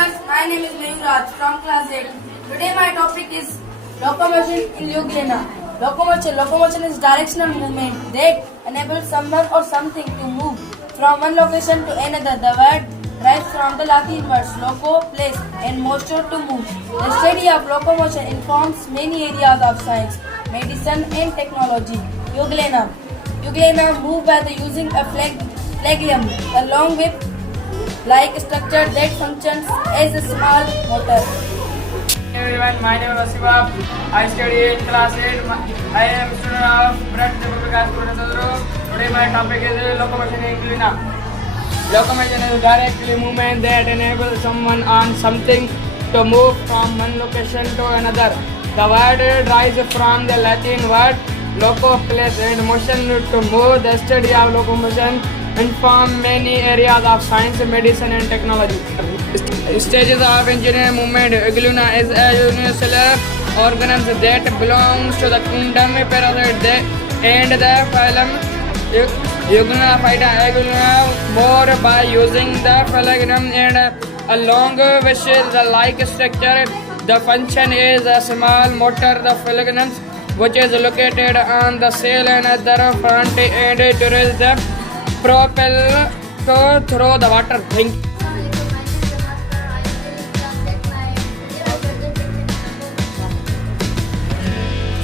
viewers, my name is Mayuraj from class 8. Today my topic is locomotion in Ljubljana. Locomotion is directional movement that enables someone or something to move from one location to another. The word derives from the Latin words loco, place, and motion to move. The study of locomotion informs many areas of science, medicine, and technology. Ljubljana move by the using a flagelum, a long whip-like structure that functions as a small motor. Everyone, my name is Asiba. I study in class 8. I am student of Brett Prakash Purasadru. Today my topic is locomotion in Ljubljana. Locomotion is directly movement that enables someone on something to move from one location to another. The word derives from the Latin word loco, place, and motion to move. The study of locomotion inform many areas of science, medicine, and technology. Stages of engineering movement. Ljubljana is a unicellular organism that belongs to the kingdom Parasite and the phylum Ljubljana more by using the phylum and a long vessel-like structure. The function is a small motor. The phylum, which is located on the sail and other front end, to raise the propeller to throw the water. Thank you.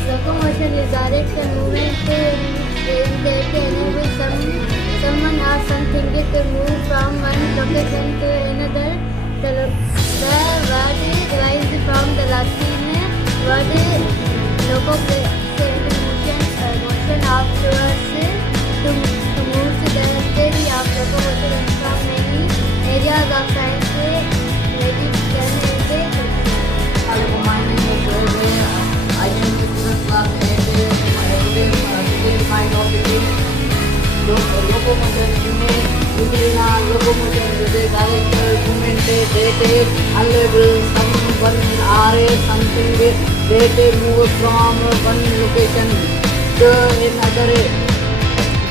Locomotion is directional movement that enables someone or something to move from one location to another. The word derives from the Latin word loco, motion of towards to move. The study of locomotion from many areas of science, medicine, and technology. Hello, my name is Jose. I am in student class 8. My topic is locomotion in Ljubljana. Locomotion is a directional movement that enables someone or something that move from one location to another.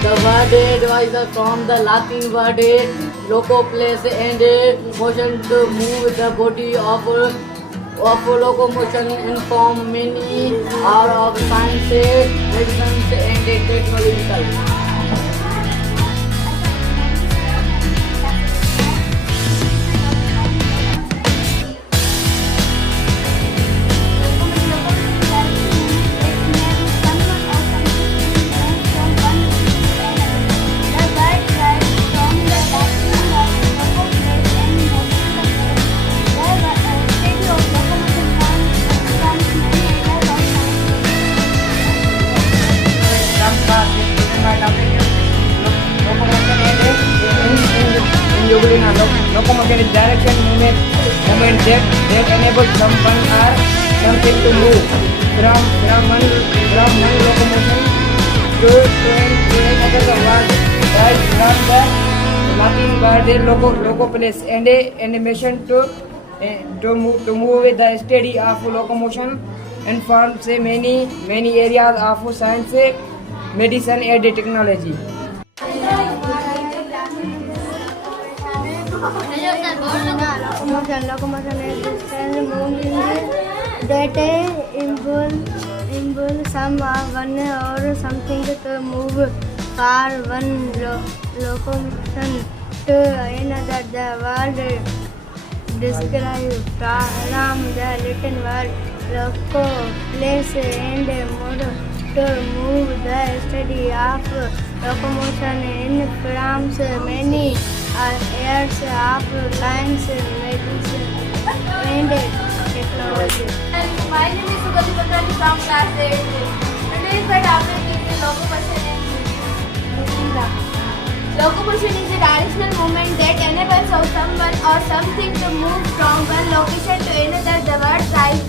The word derives from the Latin word loco, place, and motion to move. The body of locomotion inform many are of science, medicine, and technological. Locomotion is direction movement that enables someone or something to move from one locomotion to another. The word derives from the Latin word loco, place, and animation to move. The study of locomotion informs many areas of science, medicine, and technology. Locomotion is a strange movement that enables someone or something to move from one locomotion to another. The word describes from the Latin word loco, place, and motor to move. The study of locomotion informs many areas of science, medicine, and technology. My name is Sugati Patrani from class 8. Today's my topic is locomotion in Ljubljana. Locomotion is a directional movement that enables someone or something to move from one location to another. The word derives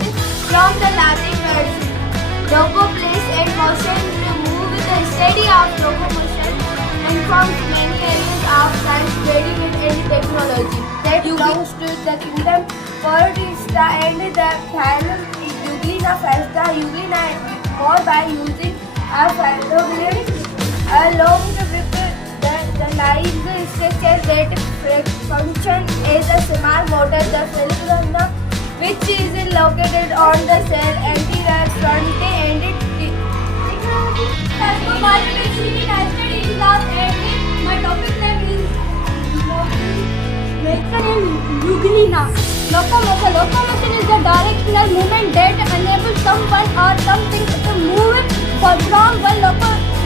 from the Latin words loco, place, and motion to move. The study of locomotion informs many areas of science, medicine, and technology. That belongs to the kingdom Fortista and the phylum Ljubljana Festa. Ljubljana more by using a phylum, a long whip, the live structure that function as a small motor. The which is located on the cell anterior front and it. Hello, my name is Shri. I study in class 8. My topic name is Euglena. Locomotion. Locomotion is the directional movement that enables someone or something to move from one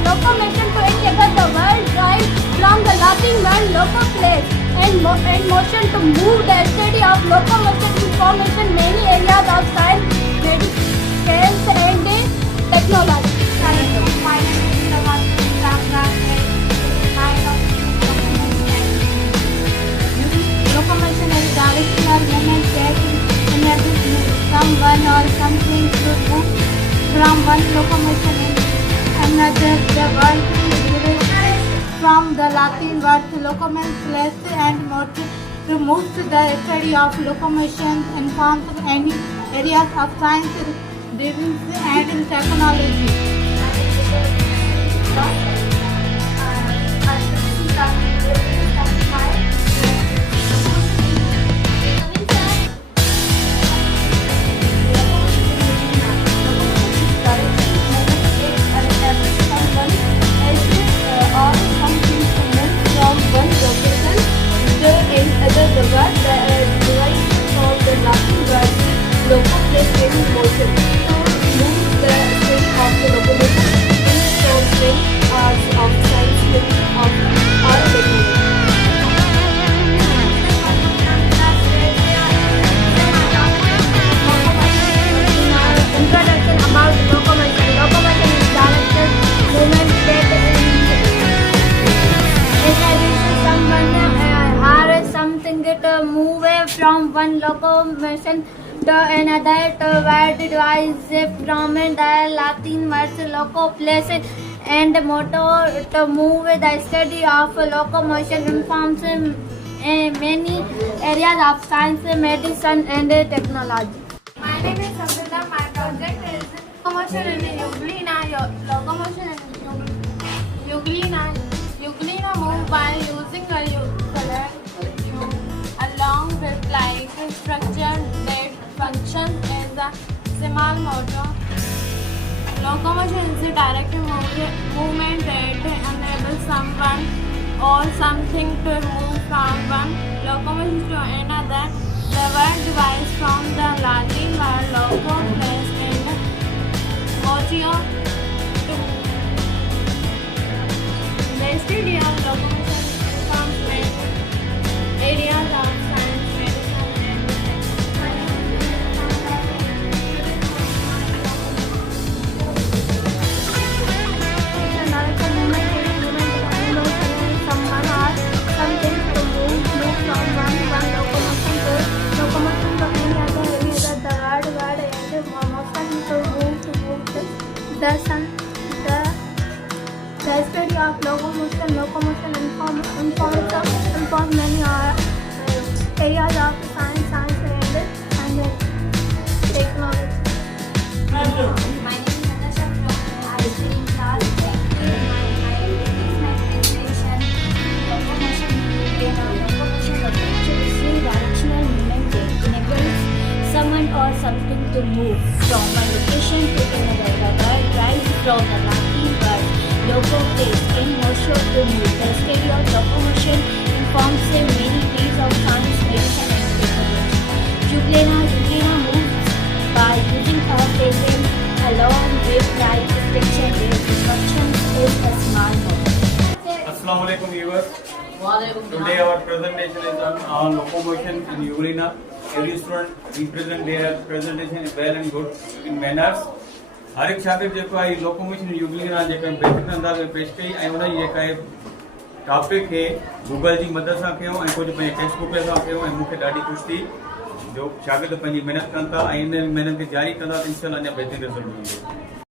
locomotion to any other. The word drive from the Latin word loco place and motion to move. The study of locomotion information many areas of science, medicine, and technology. My name is locomotion is directional movement that enables someone or something to move from one locomotion to another. The word is derived from the Latin word locomotion place and motor to move. To the study of locomotion informs any areas of science, medicine, and technology. The word derived from the Latin word loco place in motion to move. The study of the locomotion informs many arts of science, medicine, of art, technology. Introduction about locomotion. Locomotion is directed movement that enables someone or something to move from one locomotion to another. The word derives from the Latin words loco place and motor to move. The study of locomotion informs many areas of science, medicine, and technology. My name is Samrita. My project is locomotion in Euglena. Locomotion in Euglena. Euglena move by using a color along with like structure that functions as a small motor. Locomotion is a direct movement that enables someone or something to move from one locomotion to another. The word derives from the Latin word loco place and motio to the study of locomotion informs many areas of science, medicine, and someone or something to move from one locomotion to any other area. The word and motion to move the study of locomotion informs many areas of science and technology. My name is Natasha from I study in class 8. My presentation. Locomotion. Locomotion is a directional movement that enables someone or something to move from one location to another. The word derives from the Latin word loco place in motion to move. The study of locomotion informs many fields of science, medicine, and technology. Euglena moves by using a pavement along with like friction. Their function is a small motor. Assalamu alaikum viewers. Today our presentation is on locomotion in Euglena. Every student represent their presentation well and good in manners. हर एक शागिर्द जेको आहे locomotion Euglena जेका बेहतर अंदाज़ में पेश कई ऐं उन जी जेका आहे टॉपिक खे गूगल जी मदद सां कयूं ऐं कुझु पंहिंजे टेक्स्ट बुक सां कयूं ऐं मूंखे ॾाढी ख़ुशी थी जो शागिर्द पंहिंजी महिनत कनि था ऐं इन महिनत खे जारी कंदा त इंशाल्लाह अञा बहितरीन रिज़ल्ट मिलंदो।